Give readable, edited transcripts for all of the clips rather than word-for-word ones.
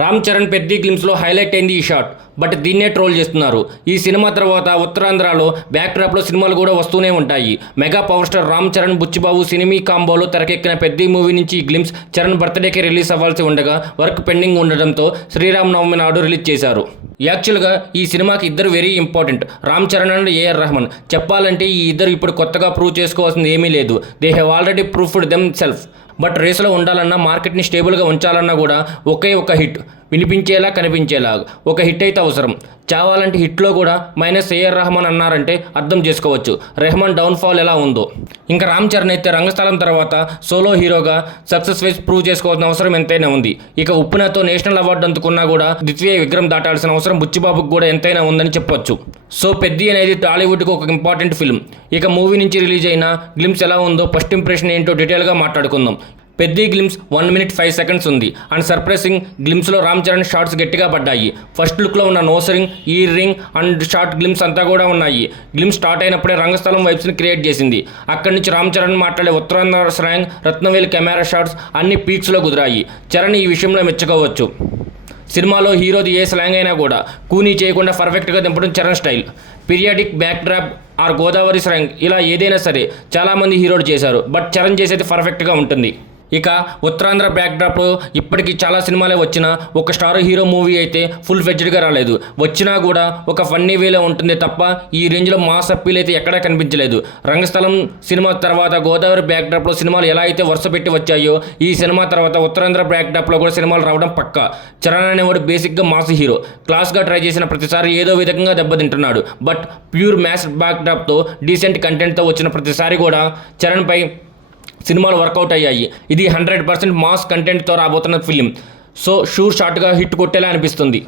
రామ్ చరణ్ పెద్ద గ్లిమ్స్లో హైలైట్ అయింది ఈ షాట్. బట్ దీన్నే ట్రోల్ చేస్తున్నారు. ఈ సినిమా తర్వాత ఉత్తరాంధ్రలో బ్యాక్ డ్రాప్లో సినిమాలు కూడా వస్తూనే ఉంటాయి. Mega power star Ram Charan Buchibabu సినిమీ కాంబోలో తెరకెక్కిన పెద్ద మూవీ నుంచి ఈ గ్లిమ్స్ చరణ్ బర్త్డేకి రిలీజ్ అవ్వాల్సి ఉండగా వర్క్ పెండింగ్ ఉండడంతో శ్రీరామనవమి నాడు రిలీజ్ చేశారు. యాక్చువల్గా ఈ సినిమాకి ఇద్దరు very important, Ram Charan and A R Rahman. చెప్పాలంటే ఈ ఇద్దరు ఇప్పుడు కొత్తగా ప్రూవ్ చేసుకోవాల్సింది ఏమీ లేదు. They have already proofed them self. But రేసులో ఉండాలన్నా, మార్కెట్ని స్టేబుల్గా ఉంచాలన్నా కూడా ఒకే ఒక హిట్, వినిపించేలా కనిపించేలా ఒక హిట్ అయితే అవసరం. చావాలంటే హిట్లో కూడా మైనస్ ఏఆర్ రెహమాన్ అన్నారంటే అర్థం చేసుకోవచ్చు రెహమాన్ డౌన్ఫాల్ ఎలా ఉందో. ఇంకా రామ్ చరణ్ అయితే రంగస్థలం తర్వాత సోలో హీరోగా సక్సెస్ వైజ్ ప్రూవ్ చేసుకోవాల్సిన అవసరం ఎంతైనా ఉంది. ఇక ఉప్పినతో నేషనల్ అవార్డు అందుకున్నా కూడా ద్వితీయ విక్రమ్ దాటాల్సిన అవసరం బుచ్చిబాబుకు కూడా ఎంతైనా ఉందని చెప్పొచ్చు. సో పెద్ది అనేది టాలీవుడ్కి ఒక ఇంపార్టెంట్ ఫిల్మ్. ఇక మూవీ నుంచి రిలీజ్ అయిన గ్లిమ్స్ ఎలా ఉందో, ఫస్ట్ ఇంప్రెషన్ ఏంటో డీటెయిల్గా మాట్లాడుకుందాం. పెద్ది గ్లిమ్స్ 1 minute 5 seconds ఉంది. అండ్ సర్ప్రైజింగ్ గ్లిమ్స్లో రామ్ చరణ్ షార్ట్స్ గట్టిగా పడ్డాయి. ఫస్ట్ లుక్లో ఉన్న nose ring, earring and short glimpse అంతా కూడా ఉన్నాయి. గ్లిమ్స్ స్టార్ట్ అయినప్పుడే రంగస్థలం వైబ్స్ని క్రియేట్ చేసింది. అక్కడి నుంచి రామ్ చరణ్ మాట్లాడే Uttarandhra slang, Rathnavelu camera shots అన్ని పీక్స్లో కుదిరాయి. చరణ్ ఈ విషయంలో మెచ్చుకోవచ్చు. సినిమాలో హీరోది ఏ స్లాంగ్ అయినా కూడా కూనీ చేయకుండా పర్ఫెక్ట్గా దింపడం Charan style. Periodic backdrop or Godavari slang ఇలా ఏదైనా సరే చాలామంది హీరోలు చేశారు. బట్ చరణ్ చేసేది పర్ఫెక్ట్గా ఉంటుంది. ఇక ఉత్తరాంధ్ర బ్యాక్ డ్రాప్లో ఇప్పటికీ చాలా సినిమాలే వచ్చినా ఒక స్టార్ హీరో మూవీ అయితే ఫుల్ ఫెడ్జ్డ్గా రాలేదు. వచ్చినా కూడా ఒక ఫన్నీ వేలో ఉంటుంది తప్ప ఈ రేంజ్లో మాస్ అప్పీల్ అయితే ఎక్కడా కనిపించలేదు. రంగస్థలం సినిమా తర్వాత గోదావరి బ్యాక్ డ్రాప్లో సినిమాలు ఎలా అయితే వరుస పెట్టి వచ్చాయో, ఈ సినిమా తర్వాత ఉత్తరాంధ్ర బ్యాక్ డ్రాప్లో కూడా సినిమాలు రావడం పక్కా. చరణ్ అనేవాడు బేసిక్గా మాస్ హీరో. క్లాస్గా ట్రై చేసిన ప్రతిసారి ఏదో విధంగా దెబ్బతింటున్నాడు. బట్ ప్యూర్ మ్యాస్ బ్యాక్ డ్రాప్తో డీసెంట్ కంటెంట్తో వచ్చిన ప్రతిసారి కూడా చరణ్పై సినిమాలు వర్కౌట్ అయ్యాయి. ఇది 100% మాస్ కంటెంట్తో రాబోతున్న ఫిలిం. సో షూర్ షాట్గా హిట్ కొట్టేలా అనిపిస్తుంది.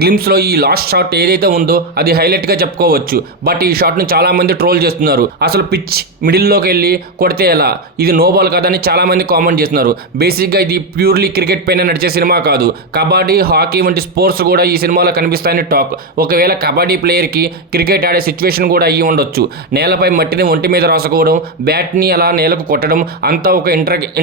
గ్లిమ్స్లో ఈ లాస్ట్ షాట్ ఏదైతే ఉందో అది హైలైట్గా చెప్పుకోవచ్చు. బట్ ఈ షాట్ను చాలామంది ట్రోల్ చేస్తున్నారు. అసలు పిచ్ మిడిల్లోకి వెళ్ళి కొడితే ఎలా, ఇది నో బాల్ కాదని చాలామంది కామెంట్ చేస్తున్నారు. బేసిక్గా ఇది ప్యూర్లీ క్రికెట్ పైన నడిచే సినిమా కాదు. కబడ్డీ, హాకీ వంటి స్పోర్ట్స్ కూడా ఈ సినిమాలో కనిపిస్తాయని టాక్. ఒకవేళ కబడ్డీ ప్లేయర్కి క్రికెట్ ఆడే సిచ్యువేషన్ కూడా అయ్యి ఉండొచ్చు. నేలపై మట్టిని ఒంటి మీద రాసుకోవడం, బ్యాట్ని అలా నేలకు కొట్టడం అంతా ఒక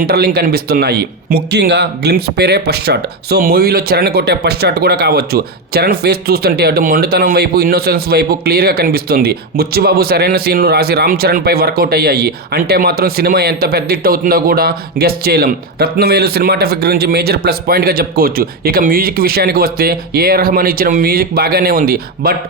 ఇంటర్లింక్ అనిపిస్తున్నాయి. ముఖ్యంగా గ్లిమ్స్ పేరే ఫస్ట్ షాట్. సో మూవీలో చరణ్ కొట్టే ఫస్ట్ షాట్ కూడా కావచ్చు. చరణ్ ఫేస్ చూస్తుంటే అటు మొండుతనం వైపు, ఇన్నోసెన్స్ వైపు క్లియర్గా కనిపిస్తుంది. బుచ్చిబాబు సరైన సీన్లు రాసి రామ్ చరణ్పై వర్కౌట్ అయ్యాయి. అంటే మాత్రం సినిమా ఎంత పెద్ద హిట్ అవుతుందో కూడా గెస్ చేయలేం. రత్నవేలు సినిమాటోగ్రఫీ గురించి మేజర్ ప్లస్ పాయింట్గా చెప్పుకోవచ్చు. ఇక మ్యూజిక్ విషయానికి వస్తే ఏఆర్ రెహమాన్ ఇచ్చిన మ్యూజిక్ బాగానే ఉంది. But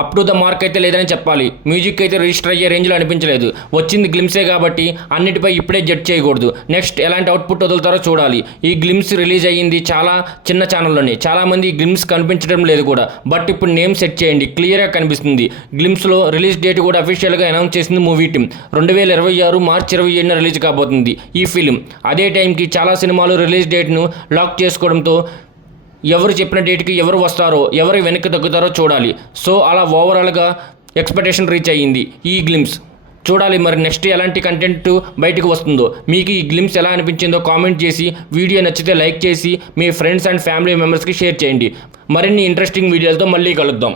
up to the mark అయితే లేదని చెప్పాలి. మ్యూజిక్ అయితే రిజిస్టర్ అయ్యే రేంజ్లో అనిపించలేదు. వచ్చింది గ్లిమ్సే కాబట్టి అన్నిటిపై ఇప్పుడే జడ్జ్ చేయకూడదు. నెక్స్ట్ ఎలాంటి అవుట్పుట్ వదులుతారో చూడాలి. ఈ గ్లిమ్స్ రిలీజ్ అయ్యింది చాలా చిన్న ఛానల్లోనే. చాలామంది ఈ గ్లిమ్స్ కనిపించడం లేదు కూడా. బట్ ఇప్పుడు నేమ్ సెట్ చేయండి, క్లియర్గా కనిపిస్తుంది. గ్లిమ్స్లో రిలీజ్ డేట్ కూడా అఫీషియల్గా అనౌన్స్ చేసింది మూవీ టీమ్. 2026 మార్చి 27న రిలీజ్ కాబోతుంది ఈ ఫిలిం. అదే టైంకి చాలా సినిమాలు రిలీజ్ డేట్ను లాక్ చేసుకోవడంతో ఎవరు చెప్పిన డేట్కి ఎవరు వస్తారో, ఎవరు వెనక్కి తగ్గుతారో చూడాలి. సో అలా ఓవరాల్గా ఎక్స్పెక్టేషన్ రీచ్ అయ్యింది ఈ గ్లిమ్స్. చూడాలి మరి నెక్స్ట్ ఎలాంటి కంటెంట్ బయటకు వస్తుందో. మీకు ఈ గ్లిమ్స్ ఎలా అనిపించిందో కామెంట్ చేసి, వీడియో నచ్చితే లైక్ చేసి మీ ఫ్రెండ్స్ అండ్ ఫ్యామిలీ మెంబర్స్కి షేర్ చేయండి. మరిన్ని ఇంట్రెస్టింగ్ వీడియోలతో మళ్ళీ కలుద్దాం.